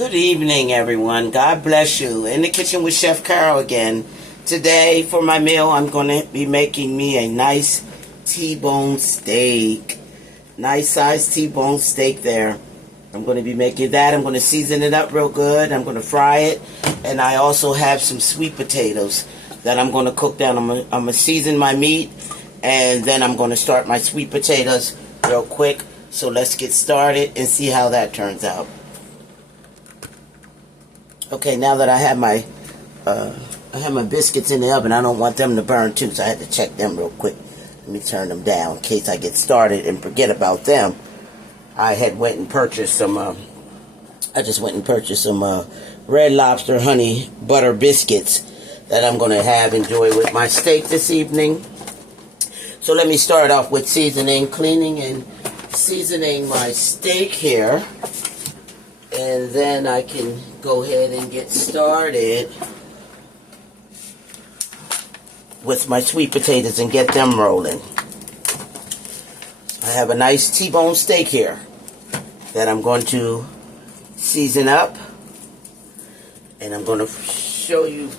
Good evening, everyone. God bless you. In the kitchen with Chef Carol again. Today, for my meal, I'm going to be making me a nice T-bone steak. Nice sized T-bone steak there. I'm going to be making that. I'm going to season it up real good. I'm going to fry it. And I also have some sweet potatoes that I'm going to cook down. I'm going to season my meat. And then I'm going to start my sweet potatoes real quick. So let's get started and see how that turns out. Okay, now that I have my biscuits in the oven, I don't want them to burn too, so I had to check them real quick. Let me turn them down in case I get started and forget about them. I had went and purchased some. I just went and purchased some Red Lobster honey butter biscuits that I'm going to enjoy with my steak this evening. So let me start off with cleaning and seasoning my steak here. And then I can go ahead and get started with my sweet potatoes and get them rolling. I have a nice T-bone steak here that I'm going to season up. And I'm going to show you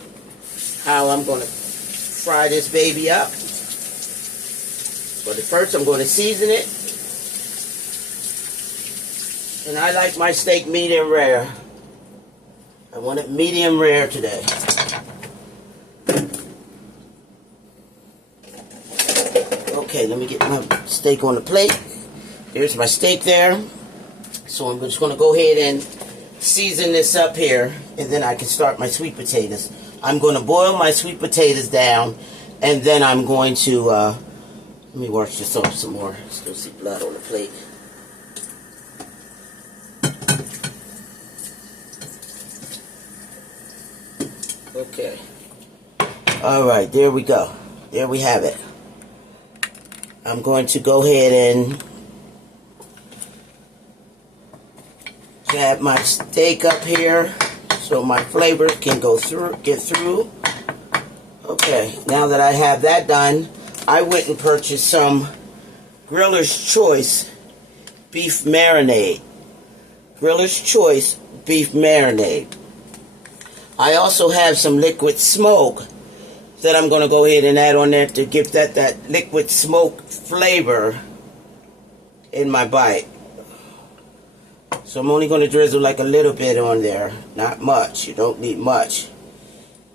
how I'm going to fry this baby up. But first I'm going to season it. And I like my steak medium rare. I want it medium rare today. Okay, let me get my steak on the plate. There's my steak there. So I'm just going to go ahead and season this up here. And then I can start my sweet potatoes. I'm going to boil my sweet potatoes down. And then I'm going to... let me wash this off some more. Still see blood on the plate. Okay. Alright, there we go. There we have it. I'm going to go ahead and grab my steak up here so my flavors can get through. Okay, now that I have that done, I went and purchased some Griller's Choice beef marinade. Griller's Choice beef marinade. I also have some liquid smoke that I'm going to go ahead and add on there to give that liquid smoke flavor in my bite. So I'm only going to drizzle like a little bit on there. Not much. You don't need much.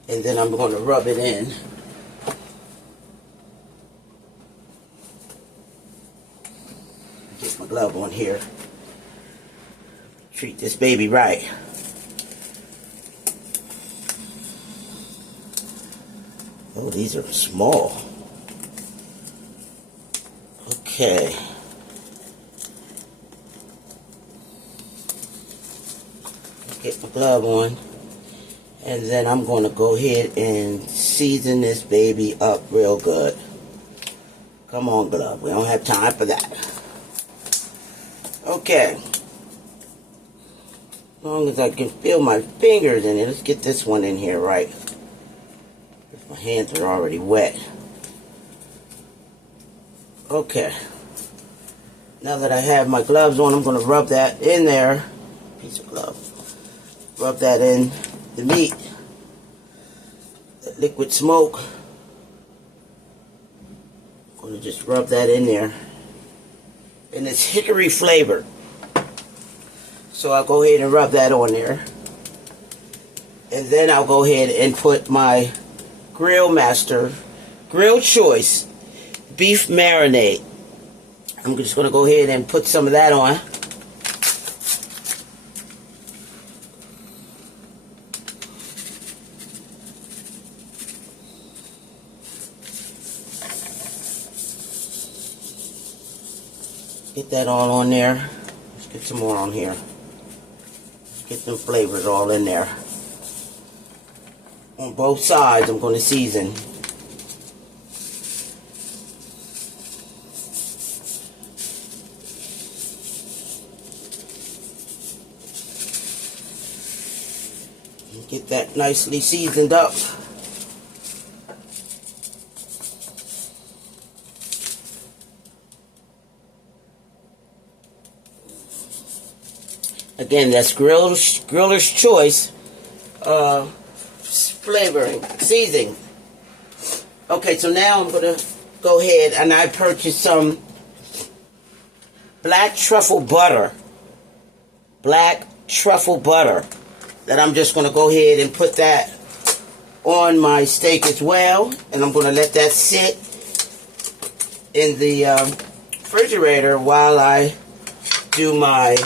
And then I'm going to rub it in. Get my glove on here. Treat this baby right. Oh, these are small. Okay. Let's get my glove on. And then I'm going to go ahead and season this baby up real good. Come on, glove. We don't have time for that. Okay. As long as I can feel my fingers in it. Let's get this one in here right. My hands are already wet. Okay. Now that I have my gloves on, I'm going to rub that in there. Piece of glove. Rub that in the meat. That liquid smoke. I'm going to just rub that in there. And it's hickory flavored. So I'll go ahead and rub that on there. And then I'll go ahead and put my Grill Master Grill Choice beef marinade. I'm just going to go ahead and put some of that on. Get that all on there. Let's get some more on here. Let's get them flavors all in there. On both sides, I'm going to season. Get that nicely seasoned up. Again, that's griller's choice flavoring, seasoning. Okay, so now I'm going to go ahead and I purchased some black truffle butter. Black truffle butter. That I'm just going to go ahead and put that on my steak as well. And I'm going to let that sit in the refrigerator while I do my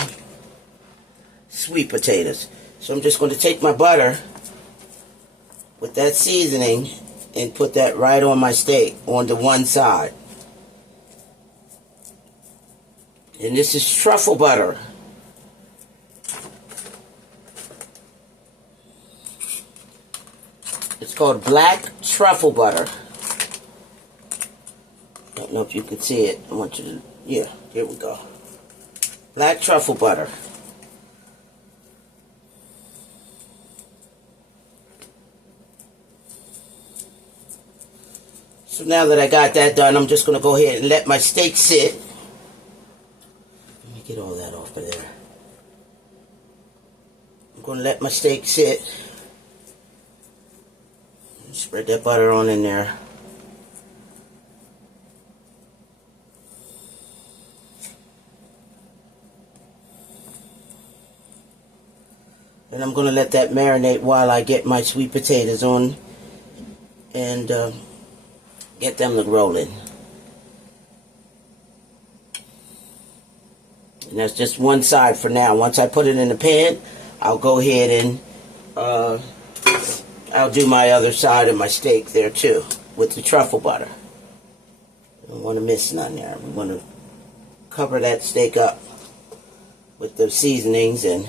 sweet potatoes. So I'm just going to take my butter with that seasoning and put that right on my steak on the one side. And this is truffle butter. It's called black truffle butter. I don't know if you can see it. I want you to, yeah, here we go. Black truffle butter. So now that I got that done, I'm just going to go ahead and let my steak sit. Let me get all that off of there. I'm going to let my steak sit. Spread that butter on in there. And I'm going to let that marinate while I get my sweet potatoes on and get them to rolling. And that's just one side for now. Once I put it in the pan, I'll go ahead and I'll do my other side of my steak there too with the truffle butter. Don't want to miss none there. We want to cover that steak up with the seasonings, and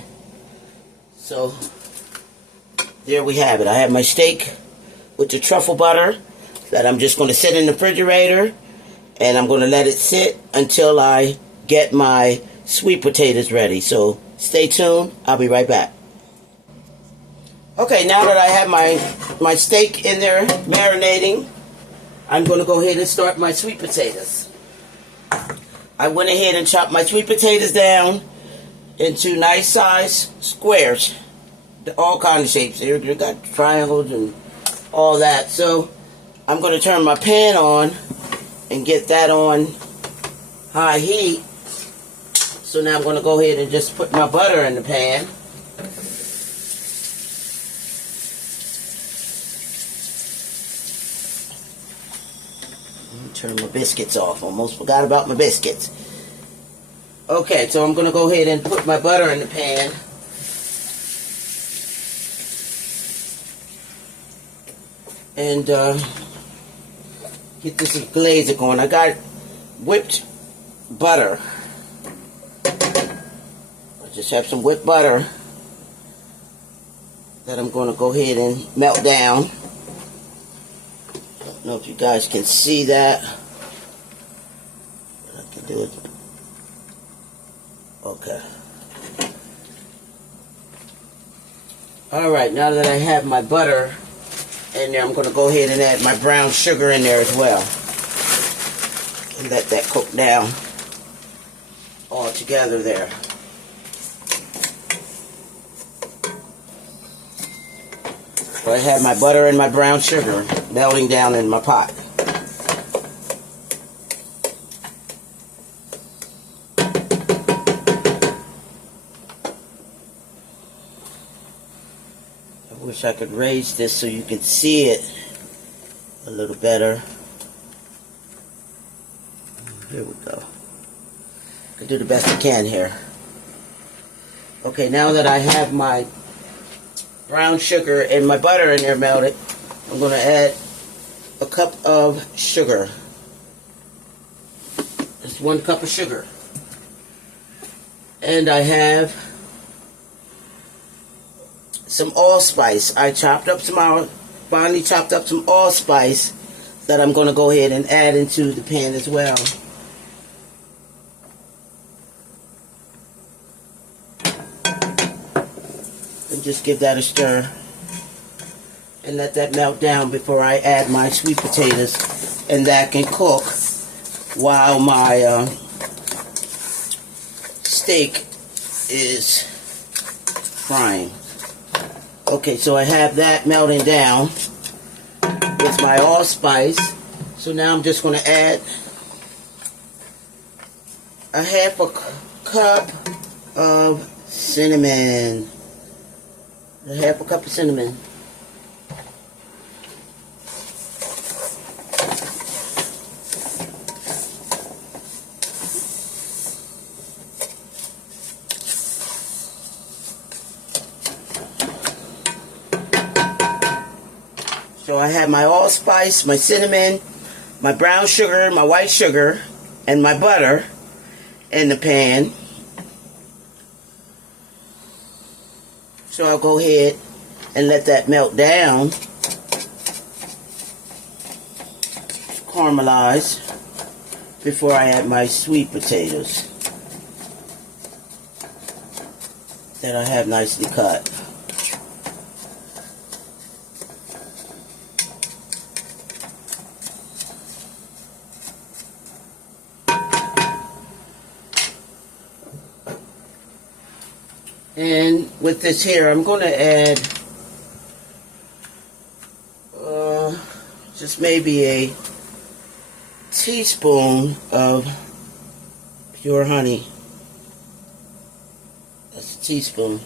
so there we have it. I have my steak with the truffle butter that I'm just going to sit in the refrigerator, and I'm going to let it sit until I get my sweet potatoes ready. So stay tuned. I'll be right back. Okay, now that I have my steak in there marinating, I'm going to go ahead and start my sweet potatoes. I went ahead and chopped my sweet potatoes down into nice size squares. All kind of shapes. Here you got triangles and all that. So I'm going to turn my pan on and get that on high heat. So now I'm going to go ahead and just put my butter in the pan. Turn my biscuits off. Almost forgot about my biscuits. Okay, so I'm going to go ahead and put my butter in the pan. And get this glaze going. I got whipped butter. I just have some whipped butter that I'm going to go ahead and melt down. I don't know if you guys can see that. I can do it. Okay. Alright, now that I have my butter in there, I'm going to go ahead and add my brown sugar in there as well. And let that cook down all together there. So I have my butter and my brown sugar melting down in my pot. I wish I could raise this so you could see it a little better. Here we go. I do the best I can here. Okay, now that I have my brown sugar and my butter in there melted, I'm going to add a cup of sugar. Just 1 cup of sugar. And I have some allspice. I finely chopped up some allspice that I'm going to go ahead and add into the pan as well. And just give that a stir and let that melt down before I add my sweet potatoes, and that can cook while my steak is frying. Okay, so I have that melting down with my allspice. So now I'm just going to add a half a cup of cinnamon. A half a cup of cinnamon. So I have my allspice, my cinnamon, my brown sugar, my white sugar, and my butter in the pan. So I'll go ahead and let that melt down, caramelize, before I add my sweet potatoes that I have nicely cut. And with this here, I'm going to add just maybe a teaspoon of pure honey. That's a teaspoon.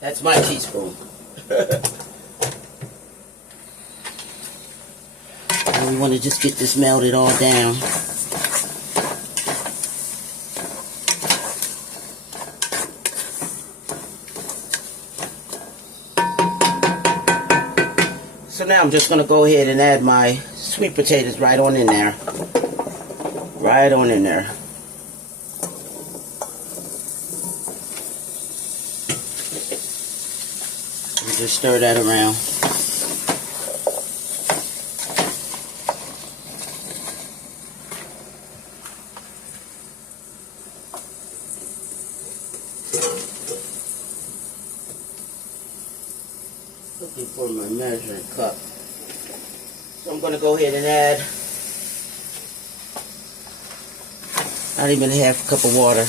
That's my teaspoon. And we want to just get this melted all down. So now I'm just going to go ahead and add my sweet potatoes right on in there. Right on in there. And just stir that around. Looking for my measuring cup. So I'm going to go ahead and add not even half a cup of water.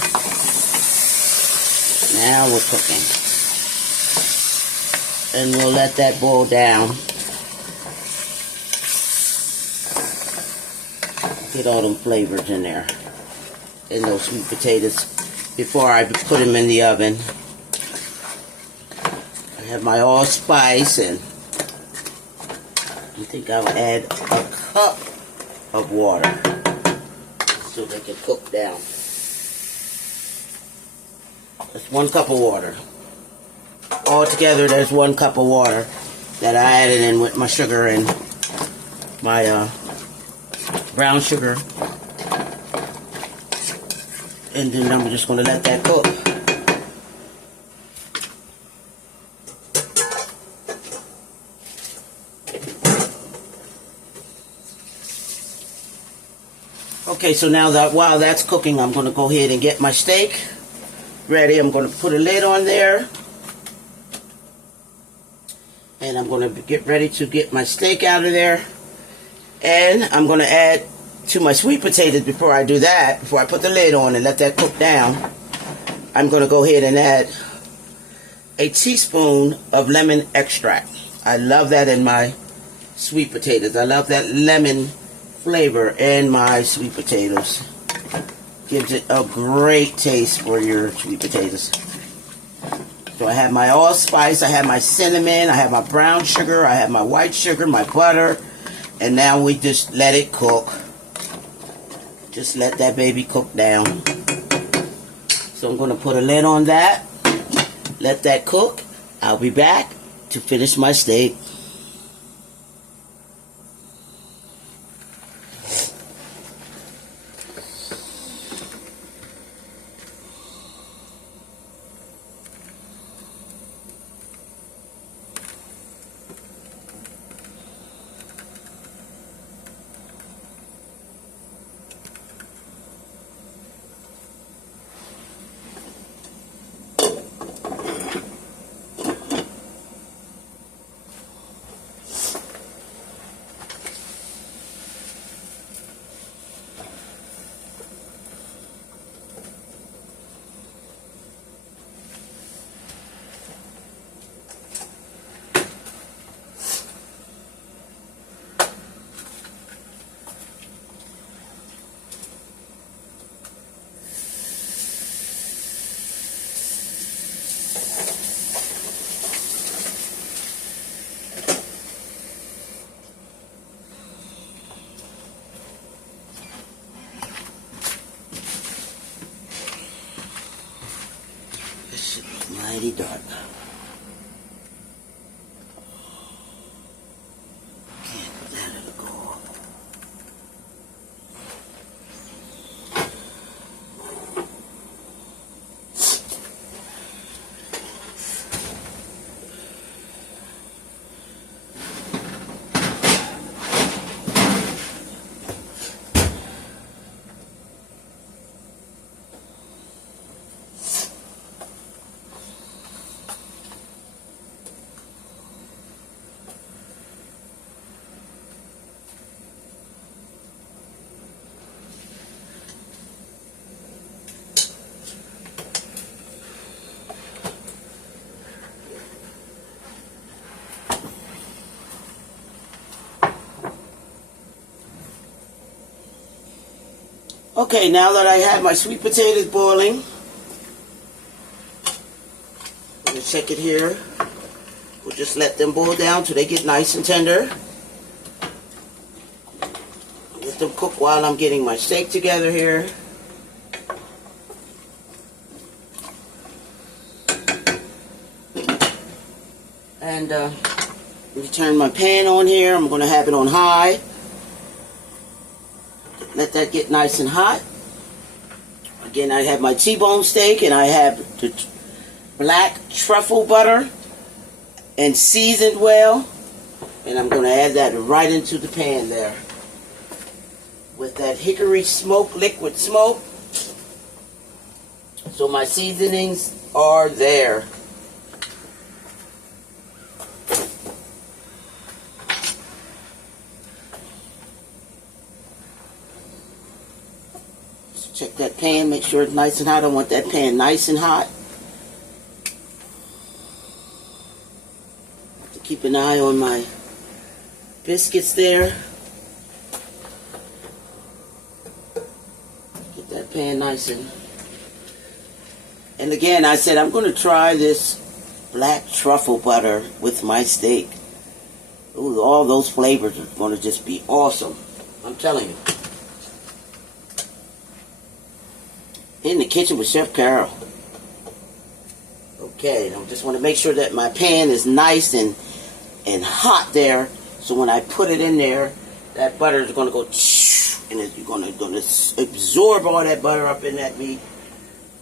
Now we're cooking. And we'll let that boil down. Get all them flavors in there. In those sweet potatoes before I put them in the oven. I have my allspice, and I think I'll add a cup of water so they can cook down. That's 1 cup of water. Altogether, there's 1 cup of water that I added in with my sugar and my brown sugar. And then I'm just going to let that cook. Okay, so now that while that's cooking, I'm going to go ahead and get my steak ready. I'm going to put a lid on there. And I'm going to get ready to get my steak out of there. And I'm going to add to my sweet potatoes before I do that, before I put the lid on and let that cook down. I'm going to go ahead and add a teaspoon of lemon extract. I love that in my sweet potatoes. I love that lemon flavor in my sweet potatoes. Gives it a great taste for your sweet potatoes. So I have my allspice, I have my cinnamon, I have my brown sugar, I have my white sugar, my butter, and now we just let it cook. Just let that baby cook down. So I'm going to put a lid on that, let that cook. I'll be back to finish my steak. Mighty dark. Can't put that in the goal. Okay, now that I have my sweet potatoes boiling, I'm going to check it here. We'll just let them boil down till they get nice and tender. Let them cook while I'm getting my steak together here. And let me turn my pan on here. I'm going to have it on high. Let that get nice and hot. Again, I have my T-bone steak and I have the black truffle butter and seasoned well. And I'm going to add that right into the pan there. With that hickory smoke, liquid smoke. So my seasonings are there. Check that pan, make sure it's nice and hot. I want that pan nice and hot. Have to keep an eye on my biscuits there. Get that pan nice and again, I said I'm going to try this black truffle butter with my steak. Ooh, all those flavors are going to just be awesome. I'm telling you. In the kitchen with Chef Carol. Okay, I just want to make sure that my pan is nice and hot there. So when I put it in there, that butter is going to go and you're going to absorb all that butter up in that meat.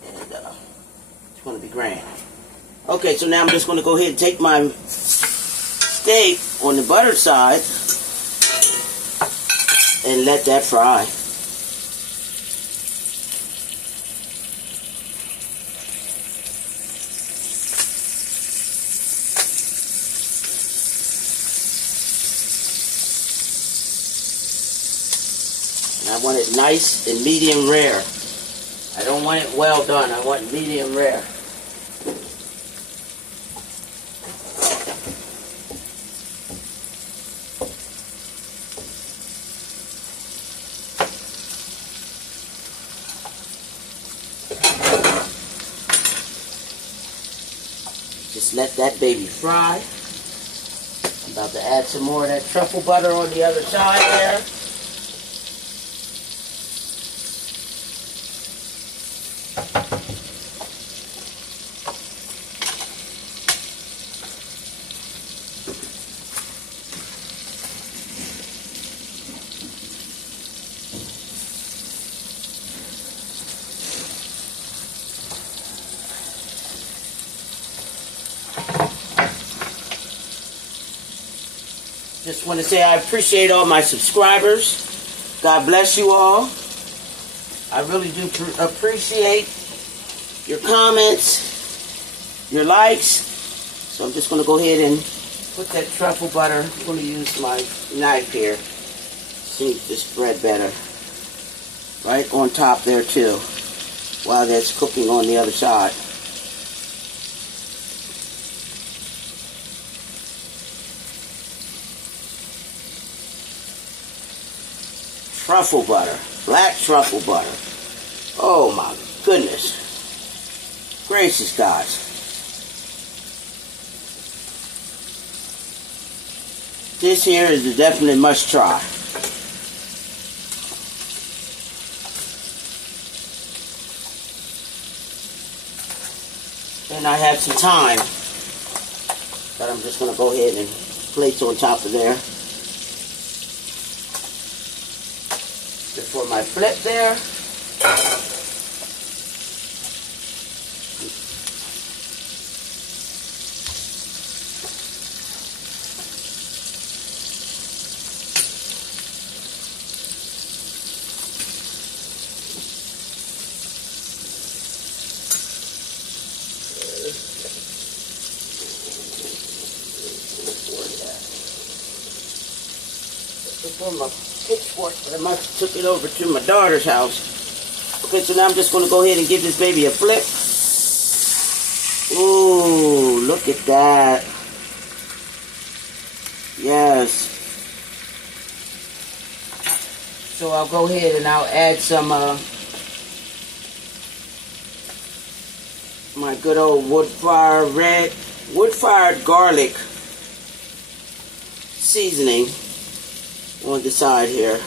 And it's going to be grand. Okay, so now I'm just going to go ahead and take my steak on the butter side and let that fry. I want it nice and medium rare. I don't want it well done. I want medium rare. Just let that baby fry. I'm about to add some more of that truffle butter on the other side there. Just want to say I appreciate all my subscribers. God bless you all. I really do appreciate your comments, your likes. So I'm just going to go ahead and put that truffle butter. I'm going to use my knife here. See the spread better. Right on top there too, while that's cooking on the other side. Truffle butter, black truffle butter. Oh my goodness. Gracious God. This here is a definite must try. And And I have some thyme that I'm just going to go ahead and place on top of there. Before my flip there. Before my pitchfork, but I must have took it over to my daughter's house. Okay, so now I'm just going to go ahead and give this baby a flip. Ooh, look at that. Yes. So I'll go ahead and I'll add some my good old wood-fired garlic seasoning on the side here.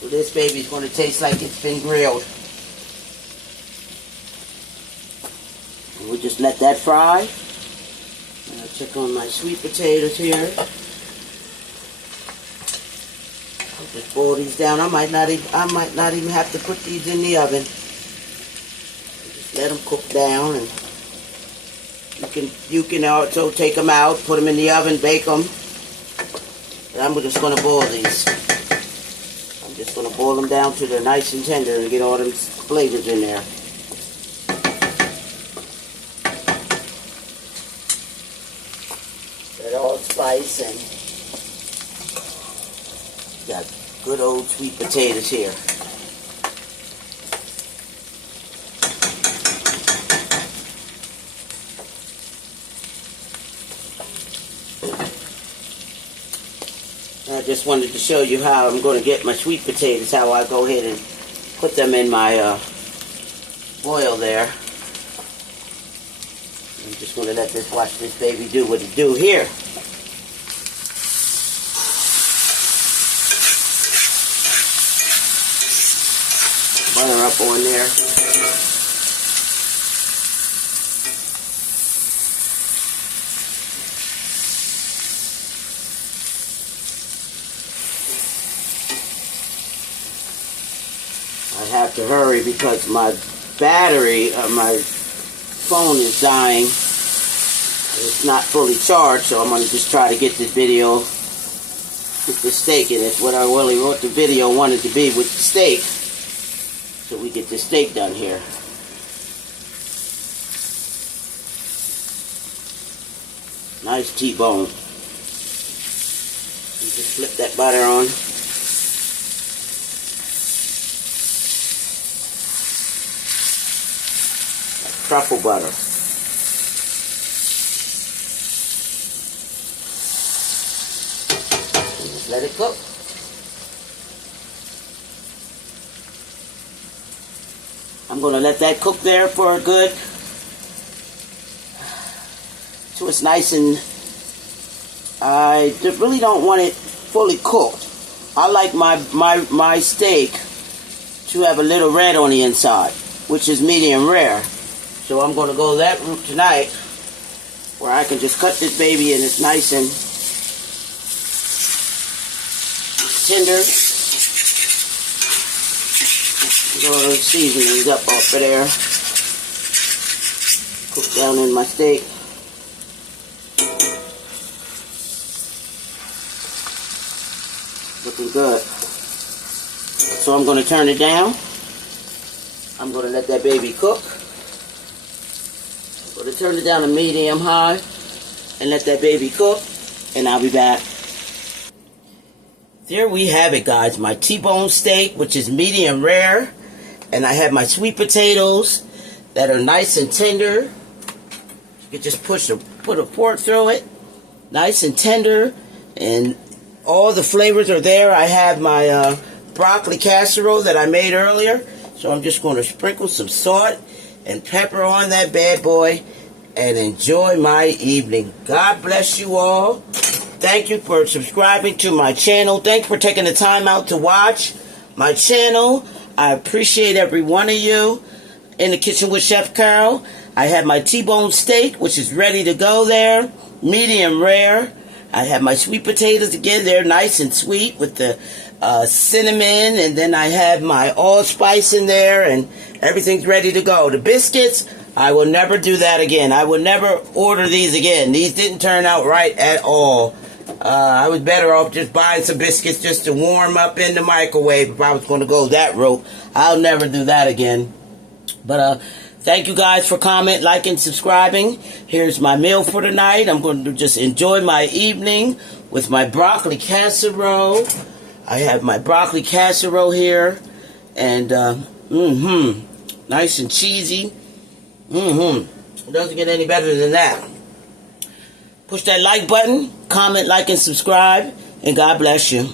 So this baby's going to taste like it's been grilled. And we'll just let that fry. And I'll check on my sweet potatoes here. I'll just boil these down. I might not even have to put these in the oven. Just let them cook down, and you can also take them out, put them in the oven, bake them. And I'm just going to boil these. I'm just going to boil them down till they're nice and tender and get all them flavors in there. That allspice and got good old sweet potatoes here. I just wanted to show you how I'm going to get my sweet potatoes, how I go ahead and put them in my boil there. I'm just going to watch this baby do what it do here. Butter up on there. I have to hurry because my battery of my phone is dying. It's not fully charged, so I'm going to just try to get this video with the steak in it. What I really wrote the video wanted to be with the steak, so we get the steak done here. Nice T-bone. Just flip that butter on. Truffle butter. Just let it cook. I'm going to let that cook there for a good, so it's nice, and I really don't want it fully cooked. I like my steak to have a little red on the inside, which is medium rare. So I'm going to go that route tonight, where I can just cut this baby and it's nice and tender. Get all those seasonings up off of there. Cook down in my steak. Looking good. So I'm going to turn it down. I'm going to let that baby cook. I'm going to turn it down to medium high and let that baby cook, and I'll be back. There we have it, guys. My T-bone steak, which is medium rare, and I have my sweet potatoes that are nice and tender. You can just put a fork through it, nice and tender, and all the flavors are there. I have my broccoli casserole that I made earlier, so I'm just going to sprinkle some salt and pepper on that bad boy and enjoy my evening. God bless you all. Thank you for subscribing to my channel. Thanks for taking the time out to watch my channel. I appreciate every one of you. in the kitchen with Chef Carol. I have my T-bone steak, which is ready to go there, medium rare. I have my sweet potatoes again. They're nice and sweet with the cinnamon, and then I have my allspice in there, and everything's ready to go. The biscuits, I will never do that again. I will never order these again. These didn't turn out right at all. I was better off just buying some biscuits just to warm up in the microwave if I was going to go that route. I'll never do that again. But thank you guys for commenting, liking, subscribing. Here's my meal for tonight. I'm going to just enjoy my evening with my broccoli casserole. I have my broccoli casserole here. And, nice and cheesy. It doesn't get any better than that. Push that like button, comment, like, and subscribe. And God bless you.